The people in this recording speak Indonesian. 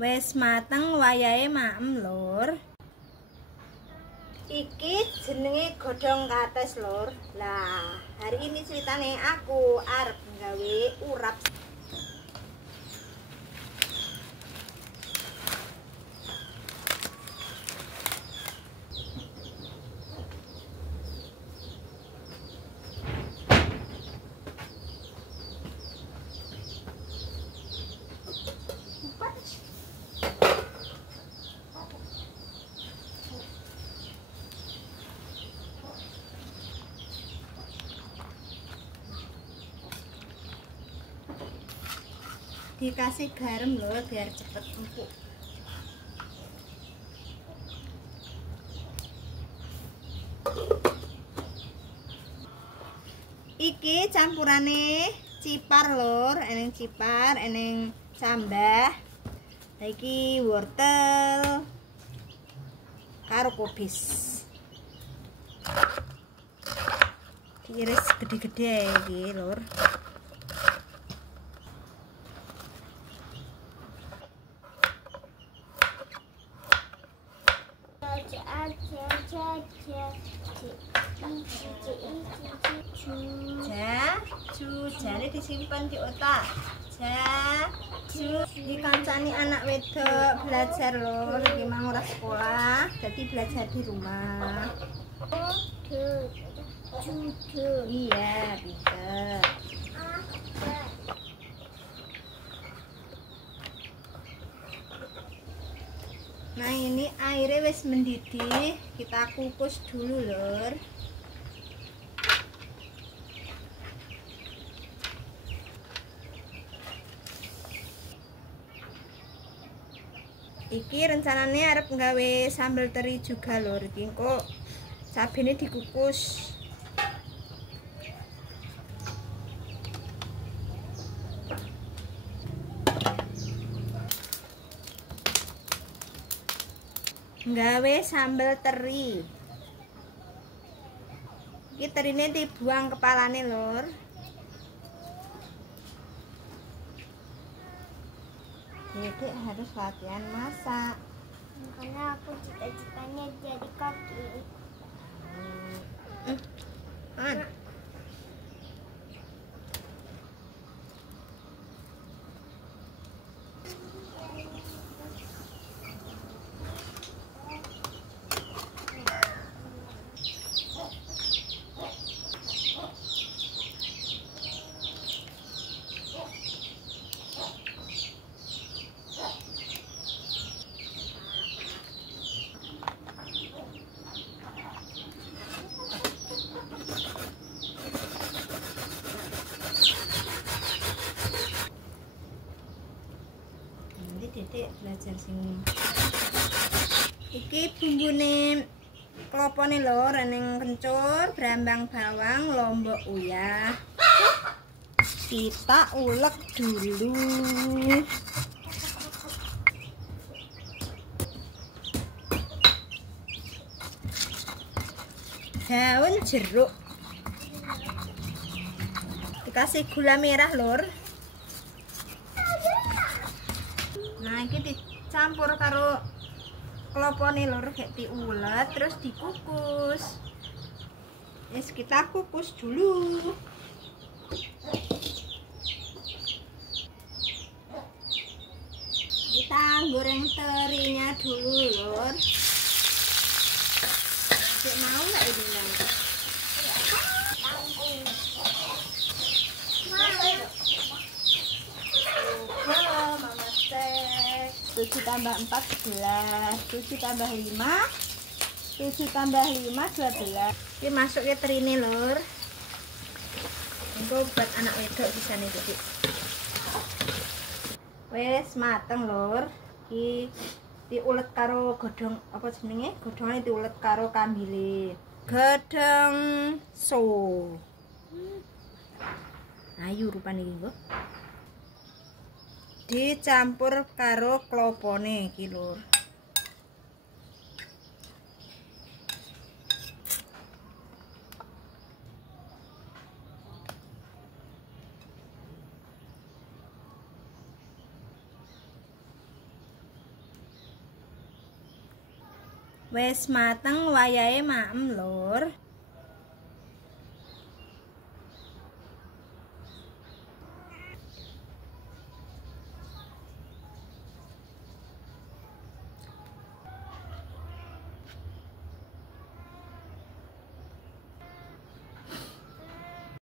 Wes mateng wayahe maem, Lur. Iki jenenge godhong kates, Lur. Lah, hari ini ceritane aku arep gawe urap. Dikasih garam loh biar cepet empuk. Iki campurane cipar lur, eneng cipar, eneng cambah. Iki wortel karo kubis. Diiris gede-gede iki lur. Jane disimpan di otak. Dikancani anak wedok belajar loh, lagi mau ora sekolah, jadi belajar di rumah. Iya, bisa. Nah, ini airnya wis mendidih, kita kukus dulu, Lur. Iki rencananya arep nggawe sambal teri juga lur. Iki kok cabene dikukus. Nggawe sambal teri. Iki terine dibuang kepalane lur. Jadi harus latihan masak. Makanya aku cita-citanya jadi koki. Dedek belajar sini. Iki bumbune klopone lor, eneng kencur, brambang bawang, lombok uyah. Kita ulek dulu. Daun jeruk. Dikasih gula merah lor. Nah, ini dicampur karo klopone lur, kayak diulet terus dikukus. Yes, kita kukus dulu. Kita goreng terinya dulu lur. Cek mau nggak ini nanti? Mama cek 7 tambah 4 11, 7 tambah 5 7 tambah 5 12. Ini masuk ke terine lur. Ini buat anak wedok bisa nih jadi. Wes mateng lur. Iki diulet karo godhong apa jenenge? Godhongane diulet karo kambile. Godhong so. Ayu rupane iki, Mbok. Dicampur karo klopone iki lur. Wes mateng wayahe maem, Lur.